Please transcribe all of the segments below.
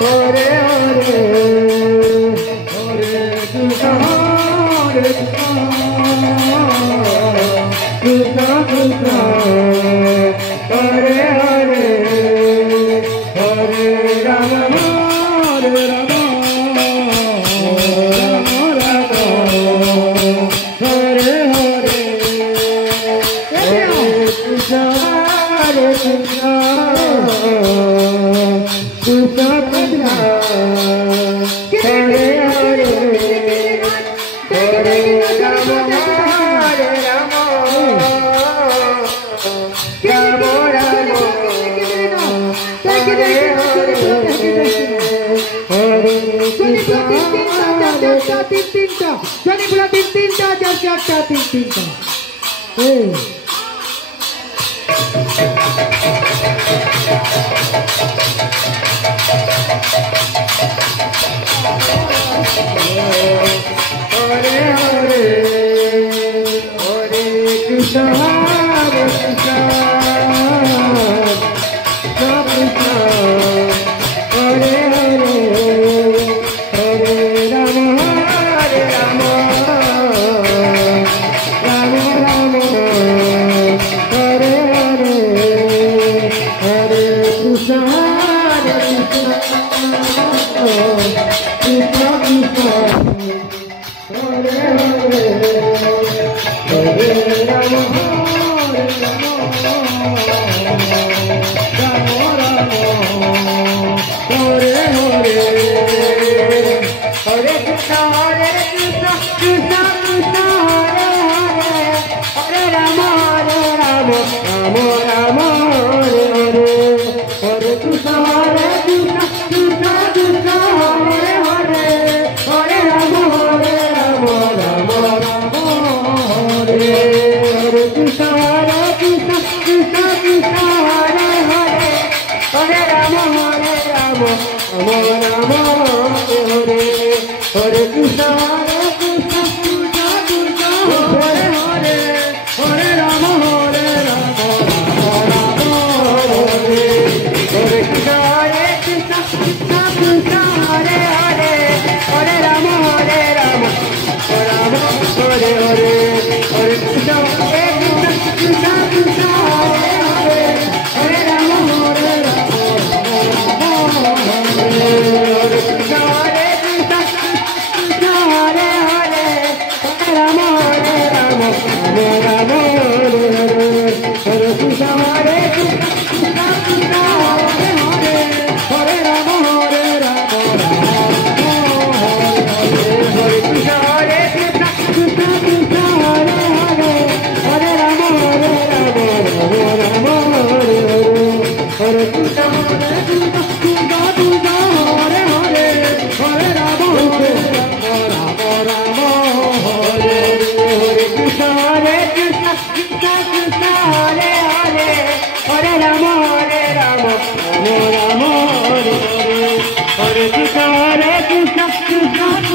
Hare Hare, Hare Krishna, Hare Krishna, Krishna Krishna, Hare Hare, Hare Rama, Hare Rama, Rama Rama, Hare Hare, Hare Krishna, Hare Krishna, Krishna Krishna, Hare Hare, Hare Rama, Hare Rama, Rama Rama, Hare Hare, Hare Krishna, Johnny pula tinta, jasa tinta. Hare Hare, Hare Krishna, Hare Krishna, Krishna Krishna, Hare Hare, Hare Rama, Hare Rama, Rama Rama, Hare Hare, Hare Krishna, Hare Krishna, Krishna Krishna, Hare Hare, Hare Rama, Hare Rama, Rama Rama, Hare Hare, Hare Krishna, Krishna Krishna, Hare Hare, Hare Rama, Rama Rama, Hare Hare, Hare Krishna, Krishna Krishna, Hare Hare, Hare Rama, Rama Rama, Hare Hare Krishna, Krishna Krishna, Hare Hare, Hare Rama, Rama Rama, Hare Hare Krishna, Krishna Krishna, Hare Hare, Hare Rama, Rama Hare Hare Krishna, Krishna Krishna, Hare Hare, Hare Rama, Rama Hare Hare, Hare Krishna, Krishna Krishna, Hare Hare, Hare Rama, Rama Hare Krishna, Krishna Krishna, Hare Hare, Hare Rama, Rama Rama Hare Hare, Hare Krishna, Krishna Krishna, Hare Hare, Hare Rama, Rama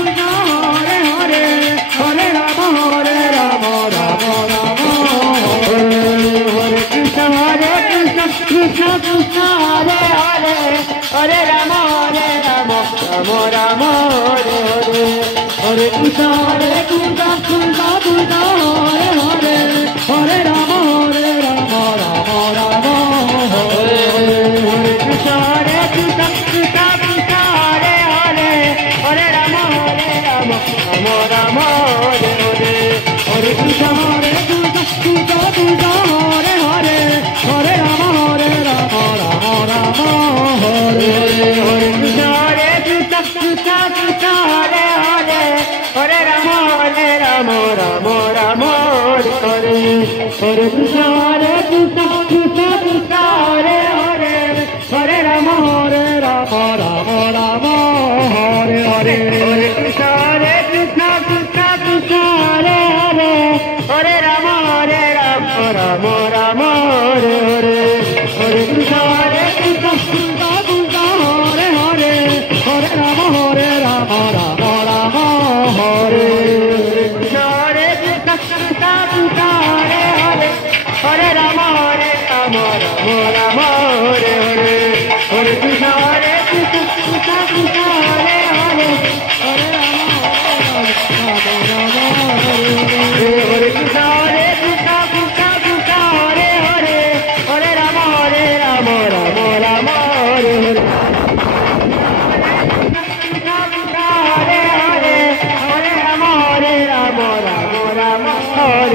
Hare Krishna, Krishna Krishna, Hare Hare, Hare Rama, Rama Hare Hare, Hare Krishna, Krishna Krishna, Hare Hare, Hare Rama, Rama Hare Hare, Krishna, Krishna Krishna, Hare Hare, Hare Rama, Rama Hare Hare, Hare Krishna, Krishna Krishna, Hare Hare, Hare Rama, Rama Hare Krishna, Krishna Krishna, Hare Hare, Hare Rama, Rama Hare Hare, Hare Krishna, Krishna Krishna, Hare Hare, Hare Rama, Rama Hare Hare, Hare Krishna, Krishna Krishna, Hare Hare, Hare Rama, Rama Hare Hare, Hare Krishna, Krishna Krishna, Hare Hare, Hare Rama, Rama Hare Hare, Hare Krishna, Krishna Krishna, Hare Hare, Hare Rama, Rama Hare Hare, Hare Krishna, Krishna Krishna, Hare Hare, Hare Rama, Rama Hare Hare, Hare Krishna, Krishna Krishna, Hare Hare, Hare Rama, Rama Hare Hare, Hare Krishna, Krishna Krishna, Hare Hare, Hare Rama, Rama Hare Hare, Krishna, Krishna Krishna, Hare Hare, Hare Rama, Hare